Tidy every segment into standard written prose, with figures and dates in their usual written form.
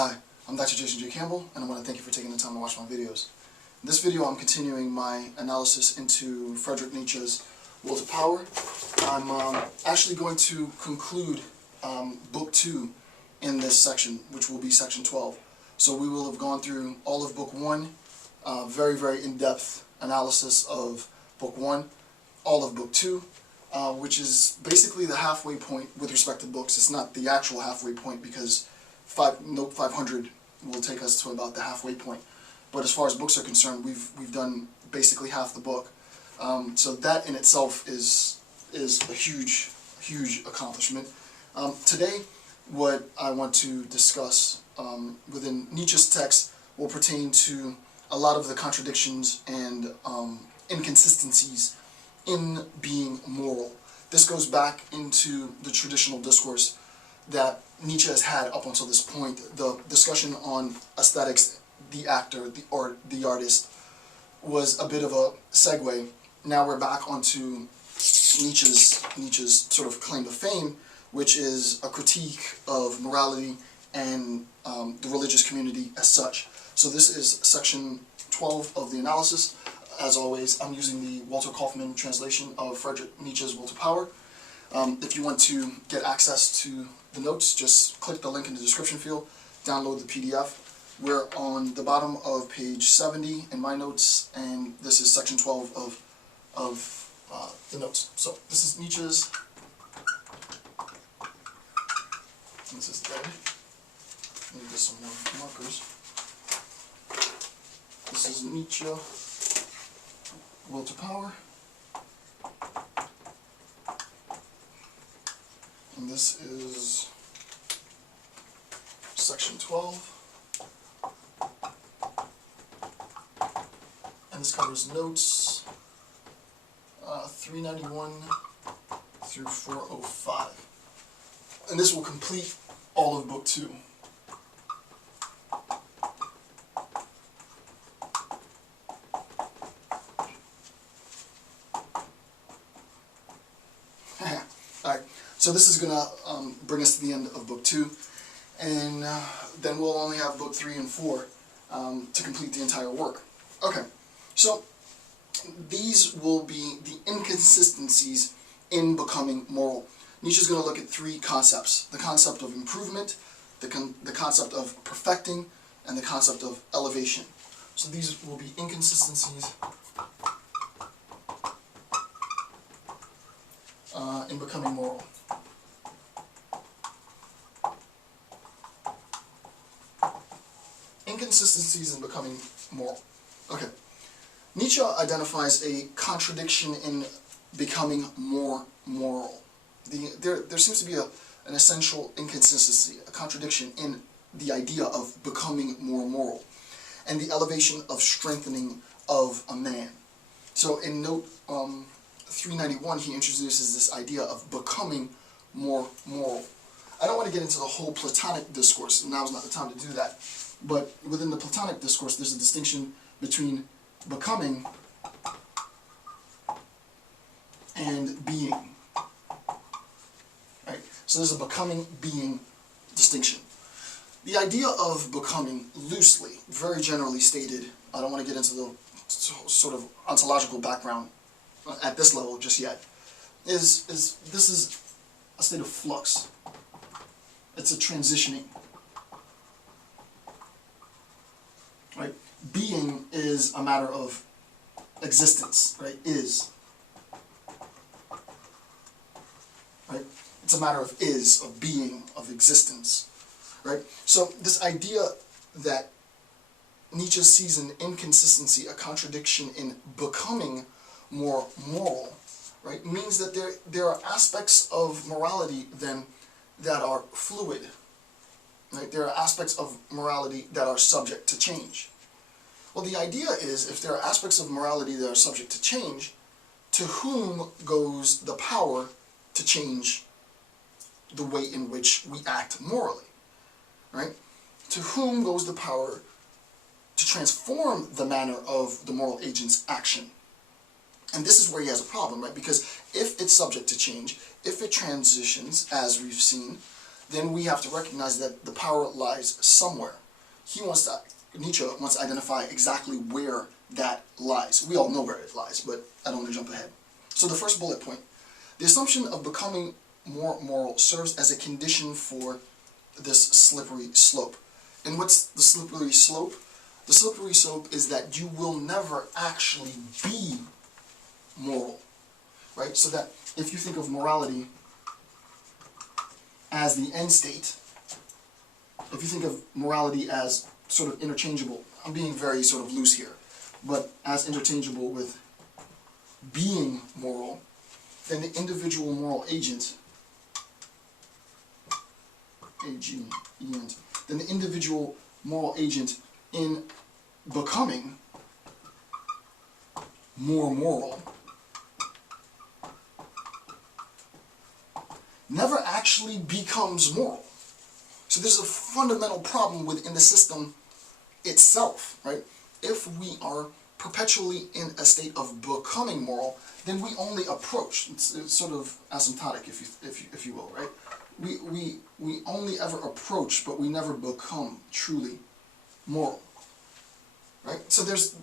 Hi, I'm Dr. Jason J. Campbell, and I want to thank you for taking the time to watch my videos. In this video, I'm continuing my analysis into Friedrich Nietzsche's Will to Power. I'm actually going to conclude Book 2 in this section, which will be Section 12. So we will have gone through all of Book 1, very, very in-depth analysis of Book 1, all of Book 2, which is basically the halfway point with respect to books. It's not the actual halfway point because Note 500 will take us to about the halfway point. But as far as books are concerned, we've done basically half the book. So that in itself is a huge accomplishment. Today, what I want to discuss within Nietzsche's text will pertain to a lot of the contradictions and inconsistencies in being moral. This goes back into the traditional discourse that Nietzsche has had up until this point. The discussion on aesthetics, the actor, the artist, was a bit of a segue. Now we're back onto Nietzsche's sort of claim to fame, which is a critique of morality and the religious community as such. So this is section 12 of the analysis. As always, I'm using the Walter Kaufmann translation of Friedrich Nietzsche's Will to Power. If you want to get access to the notes, just click the link in the description field, download the PDF. We're on the bottom of page 70 in my notes, and this is section 12 of the notes. So this is Nietzsche's. This is red. Let me get some more markers. This is Nietzsche, Will to Power. And this is section 12. And this covers notes 391 through 405. And this will complete all of Book 2. Alright, so this is going to bring us to the end of Book 2, and then we'll only have Book 3 and 4 to complete the entire work. Okay, so these will be the inconsistencies in becoming moral. Nietzsche's going to look at three concepts: the concept of improvement, the concept of perfecting, and the concept of elevation. So these will be inconsistencies in becoming moral. Inconsistencies in becoming moral. Okay. Nietzsche identifies a contradiction in becoming more moral. There seems to be an essential inconsistency, a contradiction in the idea of becoming more moral and the elevation of strengthening of a man. So in note 391, he introduces this idea of becoming more moral. I don't want to get into the whole Platonic discourse, and now's not the time to do that, but within the Platonic discourse there's a distinction between becoming and being. Right? So there's a becoming-being distinction. The idea of becoming, loosely, very generally stated, I don't want to get into the sort of ontological background at this level just yet, is this is a state of flux. It's a transitioning. Right? Being is a matter of existence, right? Is. Right? It's a matter of being, of existence. Right? So this idea that Nietzsche sees an inconsistency, a contradiction in becoming more moral, right, means that there are aspects of morality then that are fluid. Right? There are aspects of morality that are subject to change. Well, the idea is, if there are aspects of morality that are subject to change, to whom goes the power to change the way in which we act morally? Right? To whom goes the power to transform the manner of the moral agent's action? And this is where he has a problem, right? Because if it's subject to change, if it transitions, as we've seen, then we have to recognize that the power lies somewhere. Nietzsche wants to identify exactly where that lies. We all know where it lies, but I don't want to jump ahead. So the first bullet point, the assumption of becoming more moral serves as a condition for this slippery slope. And what's the slippery slope? The slippery slope is that you will never actually be moral, right? So that if you think of morality as the end state, if you think of morality as sort of interchangeable, I'm being very sort of loose here, but as interchangeable with being moral, then the individual moral agent, A-G-E-N-T, then the individual moral agent in becoming more moral never actually becomes moral. So there's a fundamental problem within the system itself, right? If we are perpetually in a state of becoming moral, then we only approach, it's sort of asymptotic, if you will, right? We only ever approach, but we never become truly moral, right? So there's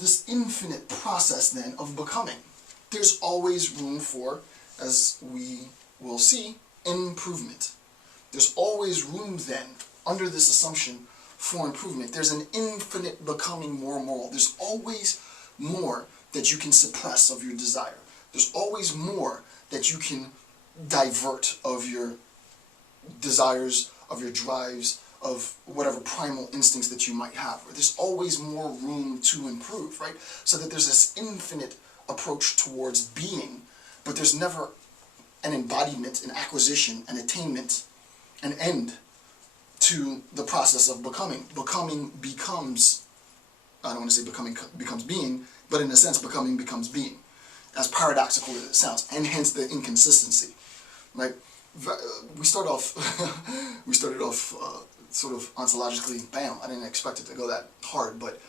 this infinite process then of becoming. There's always room for, as we will see, improvement. There's always room then, under this assumption, for improvement. There's an infinite becoming more moral. There's always more that you can suppress of your desire. There's always more that you can divert of your desires, of your drives, of whatever primal instincts that you might have. There's always more room to improve, right? So that there's this infinite approach towards being, but there's never an embodiment, an acquisition, an attainment, an end to the process of becoming. Becoming becomes, I don't want to say becoming becomes being, but in a sense becoming becomes being, as paradoxical as it sounds, and hence the inconsistency, right? We started off sort of ontologically, bam, I didn't expect it to go that hard, but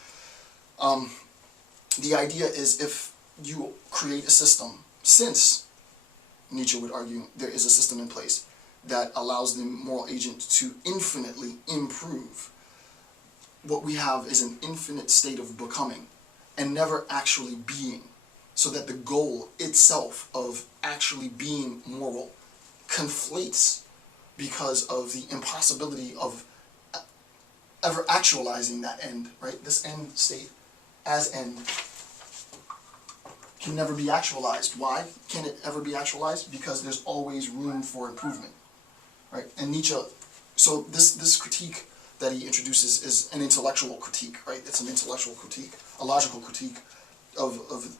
the idea is if you create a system, since Nietzsche would argue there is a system in place that allows the moral agent to infinitely improve, what we have is an infinite state of becoming and never actually being, so that the goal itself of actually being moral conflates because of the impossibility of ever actualizing that end, right? This end state as end can never be actualized. Why can it ever be actualized? Because there's always room for improvement, right? And Nietzsche, so this critique that he introduces is an intellectual critique, right? It's an intellectual critique, a logical critique of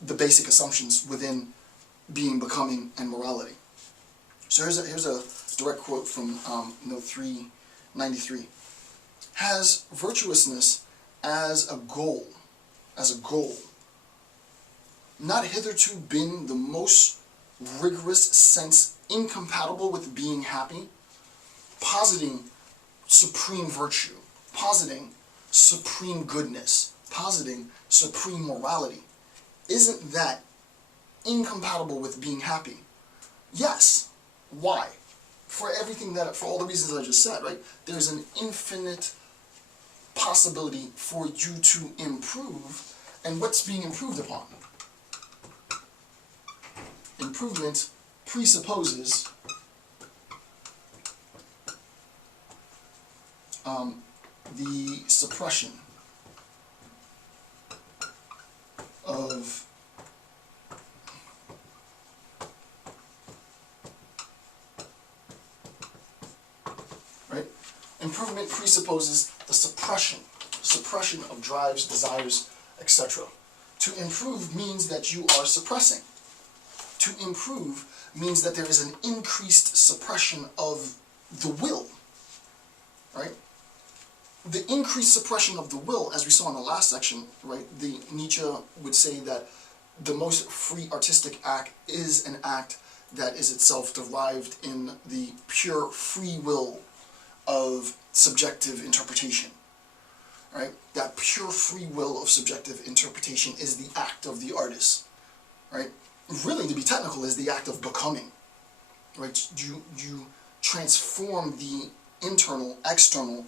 the basic assumptions within being, becoming, and morality. So here's a direct quote from note 393. Has virtuousness as a goal, not hitherto been the most rigorous sense incompatible with being happy? Positing supreme virtue, positing supreme goodness, positing supreme morality, isn't that incompatible with being happy? Yes. Why? For all the reasons I just said, right? There's an infinite possibility for you to improve, and what's being improved upon? Improvement presupposes the suppression of improvement presupposes the suppression of drives, desires, etc. To improve means that you are suppressing. To improve means that there is an increased suppression of the will, right? The increased suppression of the will, as we saw in the last section, right? Nietzsche would say that the most free artistic act is an act that is itself derived in the pure free will of subjective interpretation, right? That pure free will of subjective interpretation is the act of the artist, right? Really, to be technical, is the act of becoming, right? You transform the internal, external